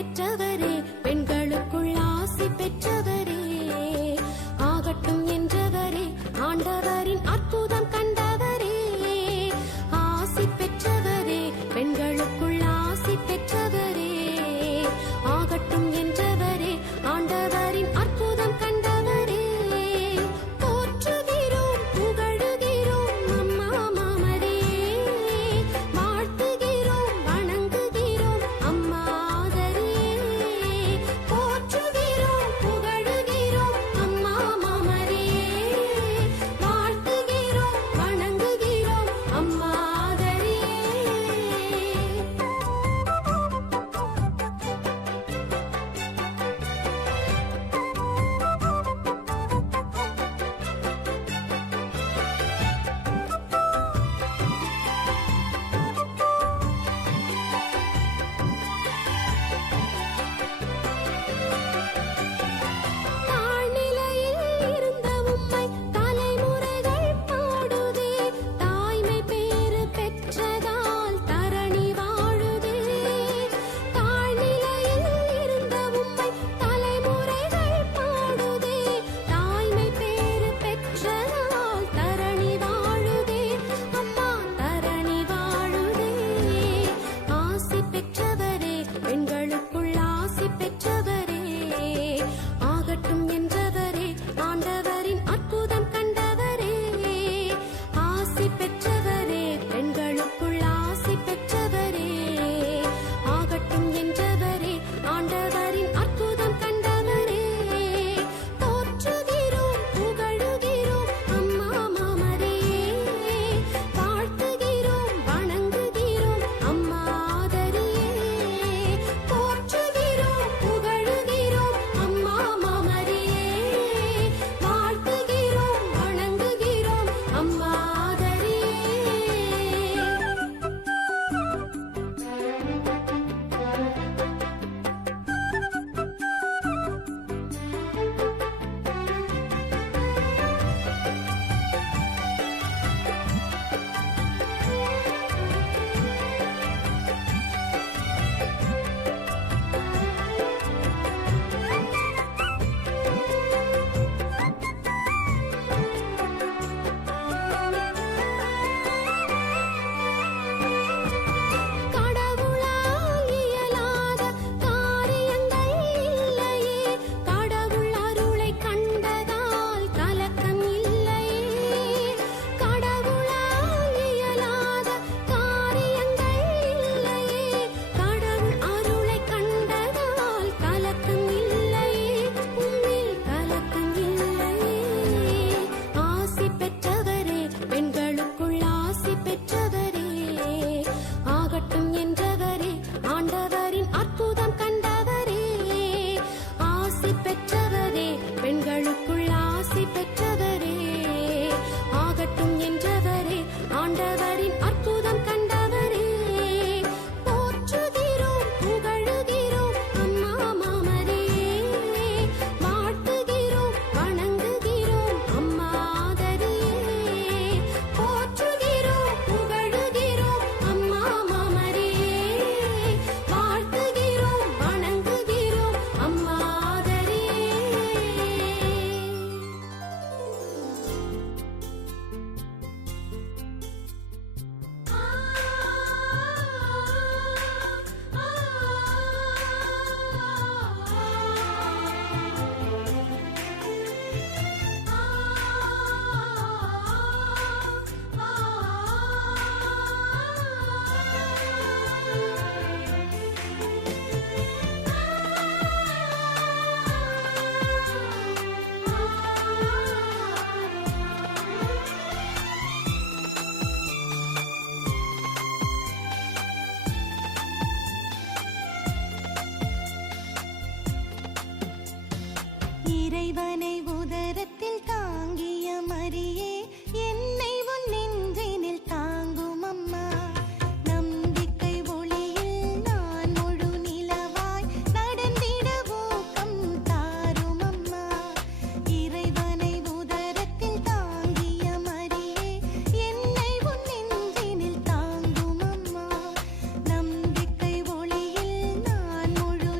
பெற்றவரே பெண்களுக்குள் ஆசி பெற்றவரே ஆகட்டும் என்றவரே ஆண்டவரின் அற்புதம் கண்டவரே ஆசி பெற்றவரே பெண்களுக்குள் ஆசி பெற்றவரே ஆகட்டும் என்றவரே ஆண்டவரின் அற்புதம் கண்டவரே போற்றுகிறோம் புகழுகிறோம் அம்மா மாமரே வாழ்த்துகிறோம் வணங்குகிறோம் அம்மா ஆதரே போற்றுகிறோம் புகழுகிறோம் அம்மா மாமரே வாழ்த்துகிறோம் வணங்குகிறோம் அம்மா ஆதரே தாழ்நிலையில் இருந்த உம்மை தலைமுறைகள் பாடுதே தாய்மை பேறு பெற்றதால் தரணி வாழுதே தாழ்நிலையில் இருந்த உம்மை தலைமுறைகள் பாடுதே தாய்மை பேறு பெற்றதால் தரணி வாழுதே அம்மா தரணி வாழுதே ஆசி பெற்றவரே பெண்களுக்குள் ஆசி பெற்றவரே ஆகட்டும் என்றவரே ஆண்டவரின் அற்புதம் கண்டவரே ஆசி பெற்றவரே பெண்களுக்குள் ஆசி பெற்றவரே ஆகட்டும் என்றவரே ஆண்டவரின் அற்புதம் கண்டவரே போற்றுகிறோம் புகழுகிறோம் அம்மா மாமரே வாழ்த்துகிறோம் வணங்குகிறோம் அம்மா ஆதரே போற்றுகிறோம் புகழுகிறோம் அம்மா மாமரே வாழ்த்துகிறோம் வணங்குகிறோம் அம்மா ஆதரே கடவுளால் இயலாத காரியங்கள் இல்லையே கடவுள் அருளை கண்டதால் கலக்கம் இல்லையே கடவுளால் இயலாத காரியங்கள் இல்லையே கடவுள் அருளை கண்டதால் கலக்கம் இல்லையே உம்மில் கலக்கம் இல்லையே ஆசி பெற்றவரே பெண்களுக்குள் ஆசி பெற்றவரே ஆகட்டும் என்றவரே ஆண்டவரின் அற்புதம் கண்டவரே ஆசி பெற்றவரே பெண்களுக்குள் ஆசி பெற்றவரே ஆகட்டும் என்றவரே ஆண்டவரின் அற்புதம் கண்டவரே போற்றுகிறோம் புகழுகிறோம் அம்மா மாமரே வாழ்த்துகிறோம் வணங்குகிறோம் அம்மா ஆதரே போற்றுகிறோம் புகழுகிறோம் அம்மா மாமரே வாழ்த்துகிறோம் வணங்குகிறோம் அம்மா ஆதரே இறைவனை உதரத்தில் தாங்கிய மரியே என்னை உன் நெஞ்சினில் தாங்கும் அம்மா நம்பிக்கை ஒளியில் நான் முழு நிலவாய் நடந்திட ஊக்கம் தாரும் அம்மா இறைவனை உதரத்தில் தாங்கிய மரியே என்னை உன் நெஞ்சினில் தாங்கும் அம்மா நம்பிக்கை ஒளியில் நான் முழு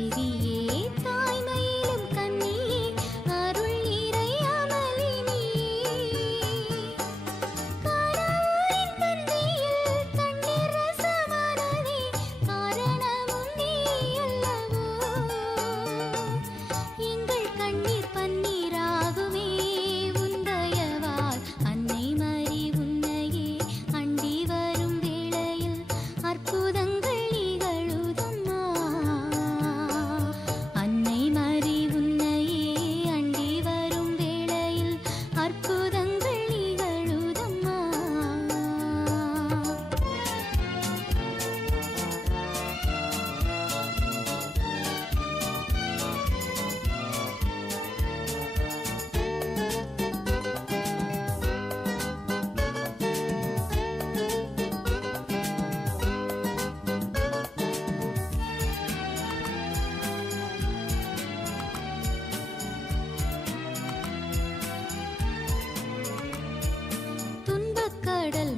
செல்வியே தாய்மையிலும் கண்ணியே அருள் நிறை அமளினியே காரவூரின் பந்தியில் தண்ணீர் ரசமானதே காரணமும் நீ அல்லவோ எங்கள் கண்ணீர் பன்னீராகுமே உந்தயவால் அன்னை மரி உன்னையே அண்டி வரும் வேளையில் அற்புதங்கள் நிகழுதம்மா அன்னை மரி உன்னையே அண்டி வரும் வேளையில் அற்புதங்கள் நிகழுதம்மா துன்பக்கடல்